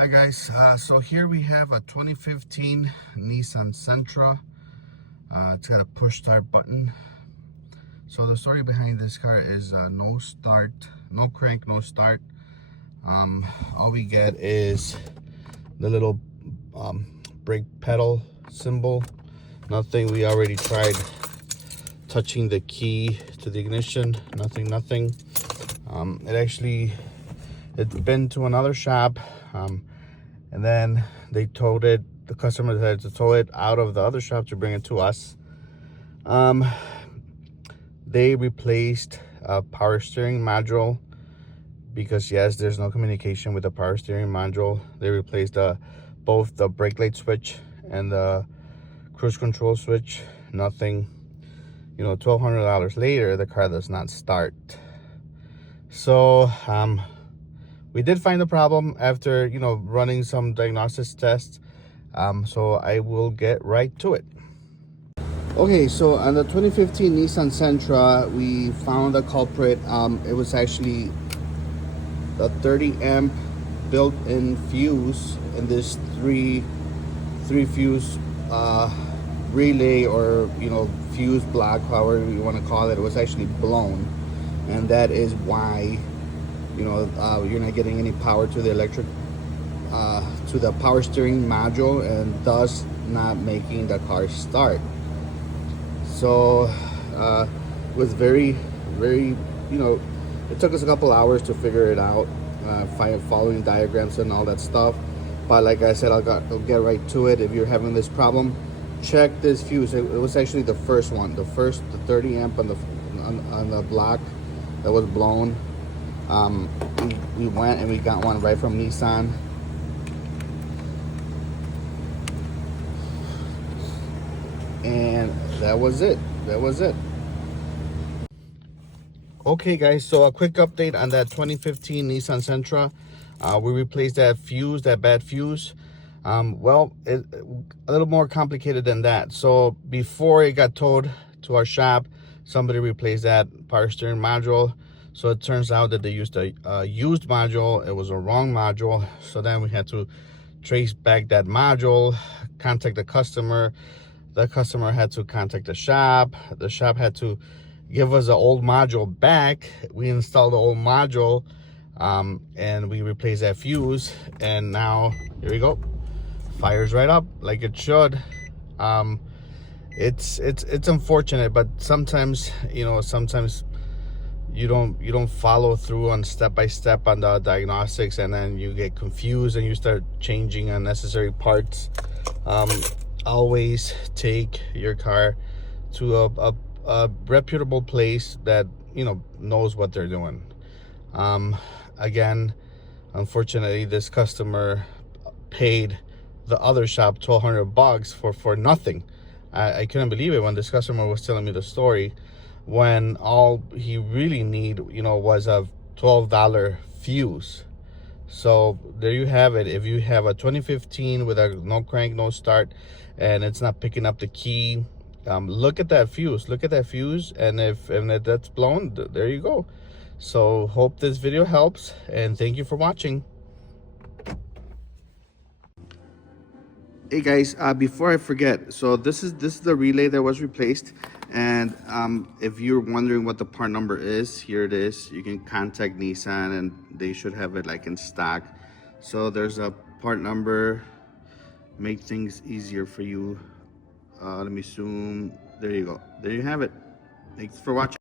Hi guys, so here we have a 2015 Nissan Sentra. It's got a push start button. So the story behind this car is no start, no crank, no start. All we get is the little brake pedal symbol. Nothing. We already tried touching the key to the ignition. Nothing. It's been to another shop. And then they towed it, the customer decided to tow it out of the other shop to bring it to us. They replaced a power steering module because yes, there's no communication with the power steering module. They replaced both the brake light switch and the cruise control switch. Nothing. You know, $1,200 later, the car does not start. So we did find the problem after, you know, running some diagnosis tests. So I will get right to it. Okay, so on the 2015 Nissan Sentra, we found a culprit. It was actually a 30 amp built-in fuse in this three fuse relay, or you know, fuse block, however you want to call it. It was actually blown, and that is why, you know, you're not getting any power to the electric, to the power steering module, and thus not making the car start. So it was very, you know, it took us a couple hours to figure it out, following diagrams and all that stuff. But like I said, I'll get right to it. If you're having this problem, check this fuse. It was actually the first one, the 30 amp on the block that was blown. We went and we got one right from Nissan. And that was it. Okay guys, so a quick update on that 2015 Nissan Sentra. We replaced that fuse, that bad fuse. Well, a little more complicated than that. So before it got towed to our shop, somebody replaced that power steering module. So it turns out that they used a used module. It was a wrong module. So then we had to trace back that module, contact the customer. The customer had to contact the shop. The shop had to give us the old module back. We installed the old module, and we replaced that fuse. And now here we go. Fires right up like it should. It's unfortunate, but sometimes, you know, you don't follow through on step by step on the diagnostics, and then you get confused and you start changing unnecessary parts. Always take your car to a reputable place that, you know, knows what they're doing. Again, unfortunately, this customer paid the other shop $1,200 for nothing. I couldn't believe it when this customer was telling me the story, when all he really need, you know, was a $12 fuse. So there you have it. If you have a 2015 with a no crank, no start, and it's not picking up the key, look at that fuse. And if that's blown, there you go. So hope this video helps, and thank you for watching. Hey guys, before I forget, so this is the relay that was replaced, and if you're wondering what the part number is, here it is. You can contact Nissan and they should have it like in stock. So there's a part number. Make things easier for you. Let me zoom. There you go. There you have it. Thanks for watching.